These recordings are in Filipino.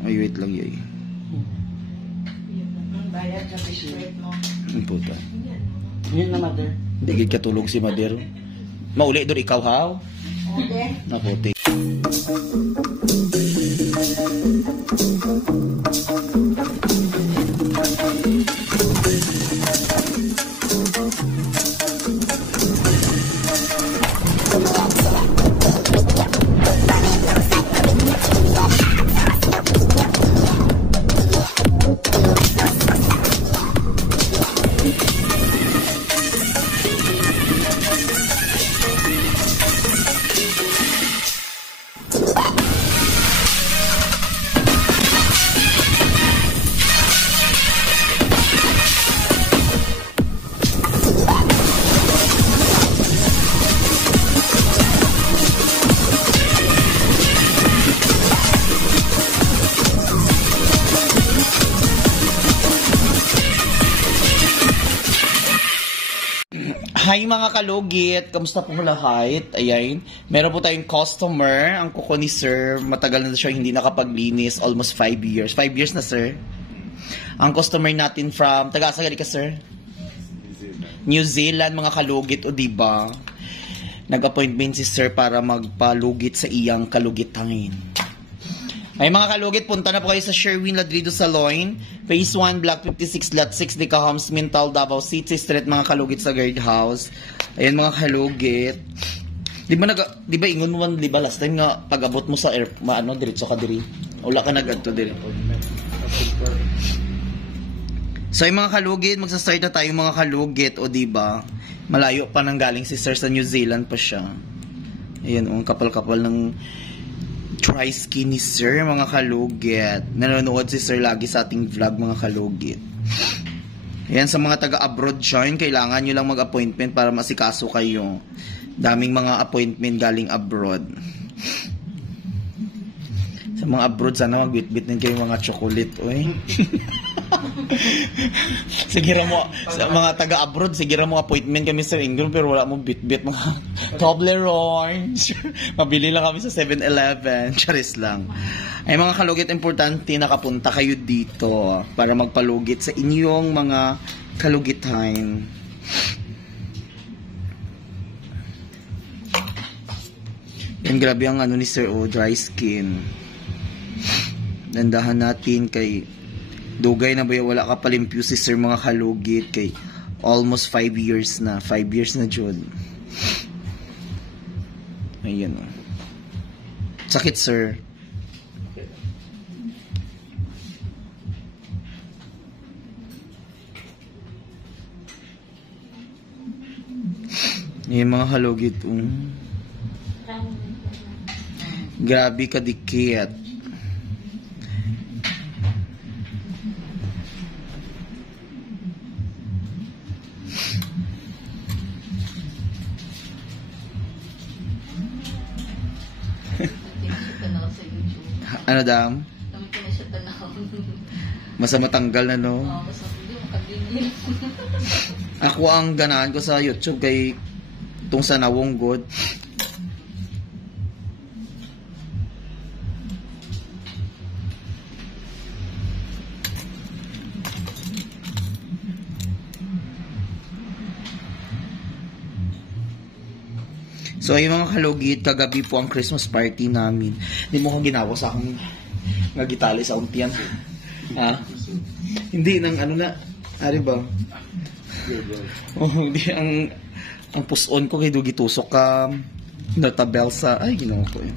Ay, wait lang yoy. Bayad sa t-shirt mo. Ang puta. Yun na, mother. Hindi katulog si Mader. Mauli doon ikaw, haw? Okay. Naputi. Hi mga kalugit! Kamusta po lahat? Ayan, meron po tayong customer. Ang kuko ni sir, matagal na siya hindi nakapaglinis. Almost 5 years. 5 years na sir. Ang customer natin from, taga-asagari ka sir? New Zealand mga kalugit o diba? Nag-appointment si sir para magpalugit sa iyang kalugitan. Ay mga kalugit, punta na po kayo sa Sherwin Ladrido Salon, Phase 1, Block 56, Lot 6, Decahoms, Mintal, Davao City Street, mga kalugit sa guard house. Ayan mga kalugit. Di ba ingon mo man, di ba last time nga pag-abot mo sa diretso ka diri. Wala ka nag-adto diri. So ay mga kalugit, magsa-start na tayo mga kalugit, o di ba? Malayo pa nang galing si sir sa New Zealand pa siya. Ayan, ang kapal-kapal ng dry skin ni sir, mga kalugit. Nanonood si sir lagi sa ating vlog, mga kalugit. Ayan, sa mga taga-abroad dyan, kailangan nyo lang mag-appointment para masikaso kayo. Daming mga appointment galing abroad. Sa mga abroad, sana mag-bit-bit din kayo mga chocolate, oy. Sigira mo, sa mga taga-abroad, sigira mo appointment kami sa Ingram, pero wala mo bit-bit mga Toblerone. Mabili lang kami sa 7-Eleven. Charis lang. Ay mga kalugit, importante nakapunta kayo dito para magpalugit sa inyong mga kalugitan. Yan, grabe ang ano ni Sir O, dry skin. Dandahan natin kay dugay na ba wala ka palimpyo si sir, mga kalugit, kay almost 5 years na. 5 years na jud. Ayan o. Sakit sir. Ayan mga kalugit. Grabe kadikit. Ano daw? Masa matanggal na no? Ako ang ganahan ko sa YouTube kay tung sa nawong god. So ay mga kalugit, kagabi po ang Christmas party namin. Hindi mo ko ginawa sa akong nagitali sa untian. Ha? Hindi nang ano na, ari ba? Oh, hindi ang puson ko kay dugi tusok ka natabel sa ay ginawa ko eh.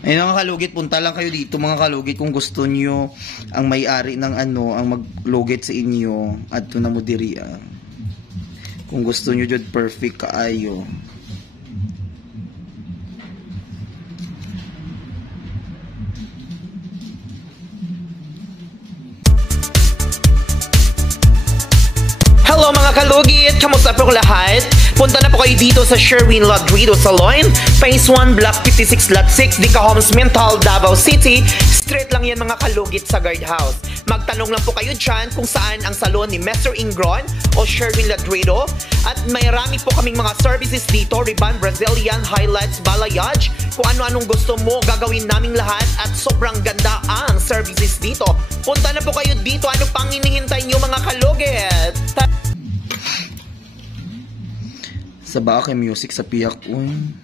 Ayun mga kalugit, punta lang kayo dito mga kalugit kung gusto nyo ang may-ari ng ano, ang maglugit sa inyo at na mo diri. Kung gusto nyo dyan perfect kaayo. Hello mga kalugit! Kamusta po lahat? Punta na po kayo dito sa Sherwin Ladrido Salon, Phase 1, Block 56, Lot 6, Decahoms, Mintal, Davao City. Straight lang yan mga kalugit sa guard house. Magtanong lang po kayo dyan kung saan ang salon ni Mr. Ingron o Sherwin Ladrido. At may rami po kaming mga services dito, Riban, Brazilian, highlights, balayage. Kung ano-anong gusto mo, gagawin naming lahat at sobrang ganda ang services dito. Punta na po kayo dito. Ano pang hinihintay nyo mga kalugit? Sa baka kay music sa piyak. Uy.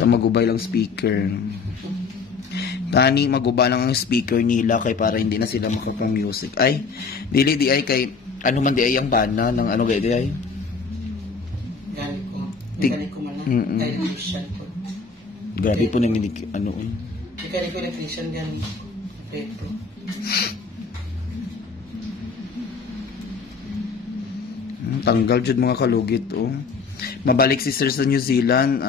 Magubay lang speaker. Tani, magubay lang ang speaker nila kay para hindi na sila makapang-music. Ay, dili di ay kay ano man di ay ang dana ng ano gay di ay. Galit ko. Tig- Galit ko man na. Mm-mm. Galit Christian ko. Grabe po nang ano eh. Galit ko na Christian galit. Petro. Tanggal jud mga kalugit oh. Mabalik si Sir sa New Zealand.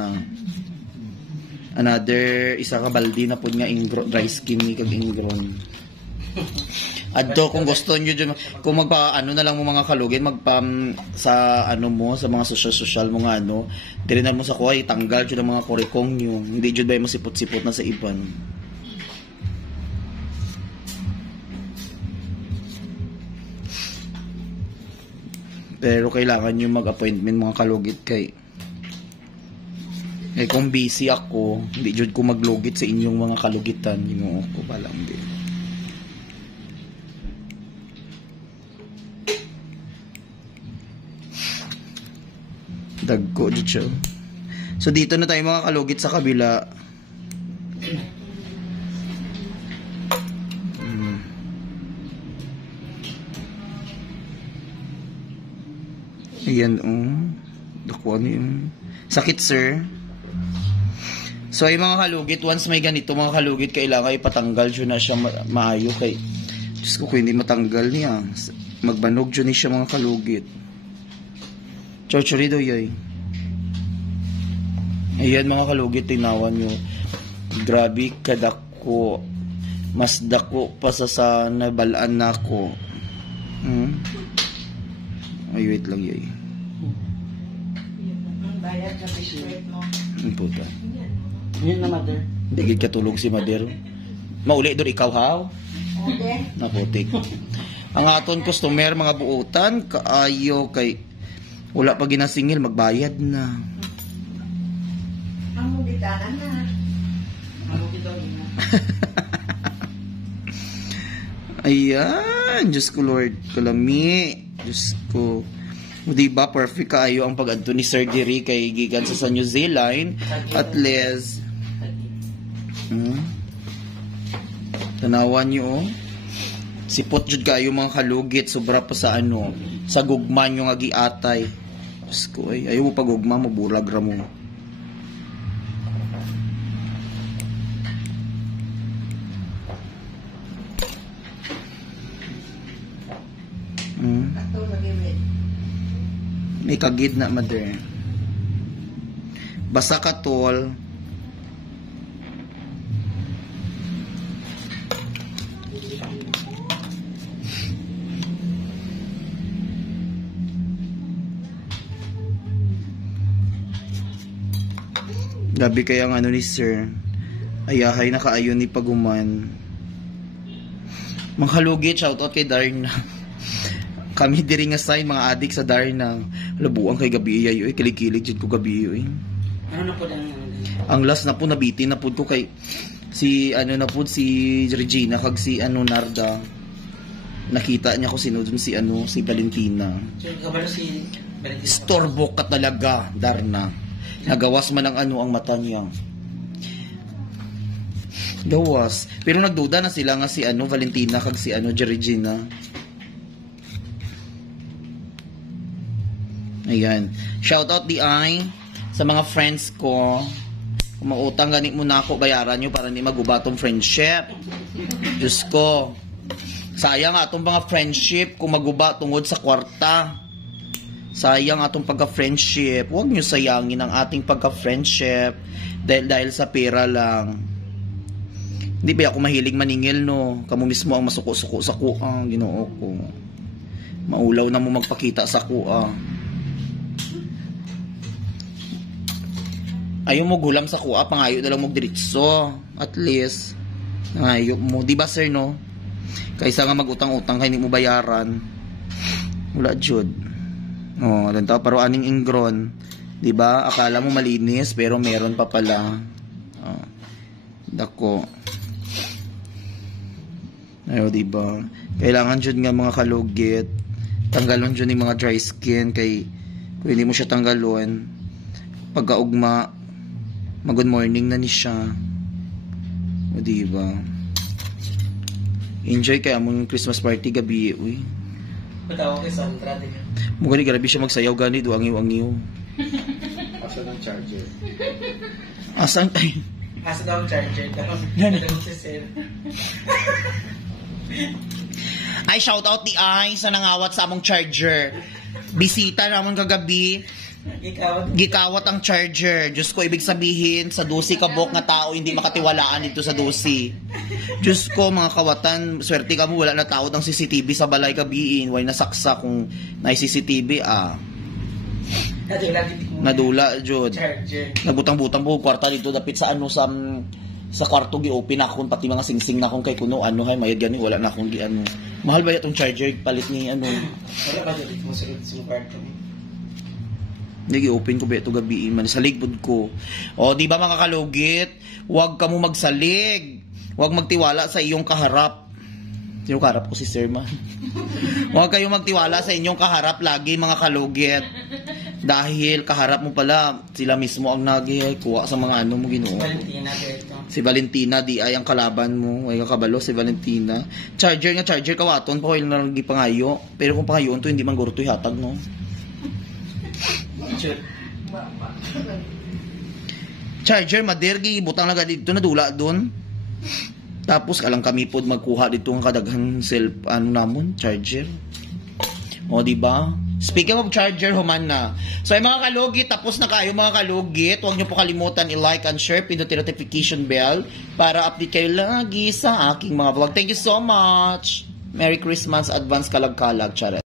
Another isa ka baldi na pud nga dry skin ni kag ingron. Adto kung gusto niyo dyan, kung magpa ano na lang mo mga kalugit magpam sa ano mo sa mga social mo nga ano, dirinan mo sa kuhay tanggal jud ang mga kurikong niyo. Hindi jud bay masipot-sipot na sa iban. Pero kailangan nyo mag-appointment mga kalugit kay kung busy ako, hindi jud ko maglugit sa inyong mga kalugitan. Yung ako pa lang din. Dagko jud siya. So dito na tayo mga kalugit sa kabila. Ayan, dako ano yung sakit, sir. So, ay mga kalugit, once may ganito, mga kalugit, kailangan ipatanggal dyan na siya maayo kay Diyos ko, kung hindi matanggal niya, magbanog dyan siya mga kalugit. Chochorido, yay. Ayan, mga kalugit, tinawan nyo. Grabe, kadako. Mas dako pa sa nabalaan na ako. Ay, wait lang, yay. Bayad sa biskwit mo. Ang puta. Yun na, mother. Digid katulog si Mader. Mauli doon ikaw, haw? Okay. Naputik. Ang aton customer, mga buutan, kaayo kay wala pa ginasingil, magbayad na. Ang mugitanan na. Ano dito, ina? Ayan, Diyos ko Lord, kalami. Diyos ko. Diba, perfect kaayo ang pag-adto ni Sir Giri kay gigan sa New Zealand. At least, tanawan nyo, oh. Sipot jud kayo mga kalugit, sobra pa sa ano, sa gugma nyo nga giatay. Diyos ko, ay, ayaw mo pa gugma, mabulag ra mo. Ato lagi rin. May kagid na, mother. Basa ka, tol. Gabi kaya ang ano ni sir. Ayahay na kaayon ni Paguman. Mga kalugit, shoutout kay Darna. Kami diri nga sign mga adik sa Darna. Labuang kay gabi ayo ay kilig-kilig jud ko gabi ayo. Ano na po lang Ang last na po nabitin na po ko kay si ano na po si Regina kag si ano Narda. Nakita niya ko si si Valentina. So, kabalo si Valentina. Storbo ka talaga, Darna. Nagawas man ang ano ang mata niya. Gawas. Pero nagduda na sila nga si ano Valentina kag si ano Regina. Ayan. Shout out di ay sa mga friends ko. Kung mautang ganit mo na ako, bayaran nyo para hindi magubatong friendship. Diyos ko. Sayang atong mga friendship kung maguba tungod sa kwarta. Sayang atong pagka-friendship. Huwag nyo sayangin ang ating pagka-friendship dahil sa pera lang. Hindi ba ako mahilig maningil, no? Kamu mismo ang masuko-suko sa kuha. Ginoo ko. Maulaw na mo magpakita sa kuha. Ayaw mo gulam sa kuha, pangayo na lang mo diritso. At least, nangayo mo. Diba, sir, no? Kaysa nga magutang-utang kay hindi mo bayaran. Wala jud. Oh, lantaw paro aning ingron. 'Di ba? Akala mo malinis pero meron pa pala. Oh. Dako. Ayo, 'di ba? Kailangan jud nga mga kalugit tanggalon jud yung mga dry skin kay kung hindi mo siya tanggalon pagkaugma mag-good morning na ni siya. O, 'di ba? Enjoy kaya mo yung Christmas party gabi, uy. Patawa kay Sandra din. Mo gani grabe siya magsayaw gani do angiw-angiw. Asa ng charger? Asan ay? Asa daw ang charger daw. Yan. Si Sir. Ay, shout out ni Ay sa nangawat sa among charger. Bisita ramon kagabi. Ikaw. Gikawat ang charger. Diyos ko, ibig sabihin, sa dusi kabok nga tao, hindi makatiwalaan dito sa dusi. Diyos ko, mga kawatan, swerte ka mo, wala na tao ng CCTV sa balay kabiin. Why nasaksa kung na CCTV, nadula, Jod. Charger. Nagbutang-butang po, kwarta dito, dapit sa ano, sa kwarto, gi-open akong, pati mga sing-sing na akong kay kuno, ano, hay, mayad gani, wala na akong, ano. Mahal ba itong charger, palit ni, ano. Wala ka dito mo sa kwarto mo. Hindi, open ko ba ito gabi man sa ligbod ko. O, di ba mga kalugit? Huwag ka mo magsalig. Huwag magtiwala sa iyong kaharap. Sino kaharap ko si Sir man? Huwag kayong magtiwala sa inyong kaharap lagi mga kalugit. Dahil kaharap mo pala, sila mismo ang kuha sa mga ano mo ginoo. Valentina dito. Si Valentina, di ay ang kalaban mo. Ay kakabalo, si Valentina. Charger kawaton, pa ko yung nalagi pangayo. Pero kung pangayon to, hindi man guro to ihatag, no? Charger madergi butang lang dito nadula doon. Tapos alang kami pod magkuha dito ng kadaghan namon charger. O di ba? Speaking of charger human na. So ay mga kalugit, tapos na kayo mga kalugit. Huwag niyo po kalimutan i-like and share, pindutin notification bell para update kayo lagi sa aking mga vlog. Thank you so much. Merry Christmas, advance kalag-kalag, charet.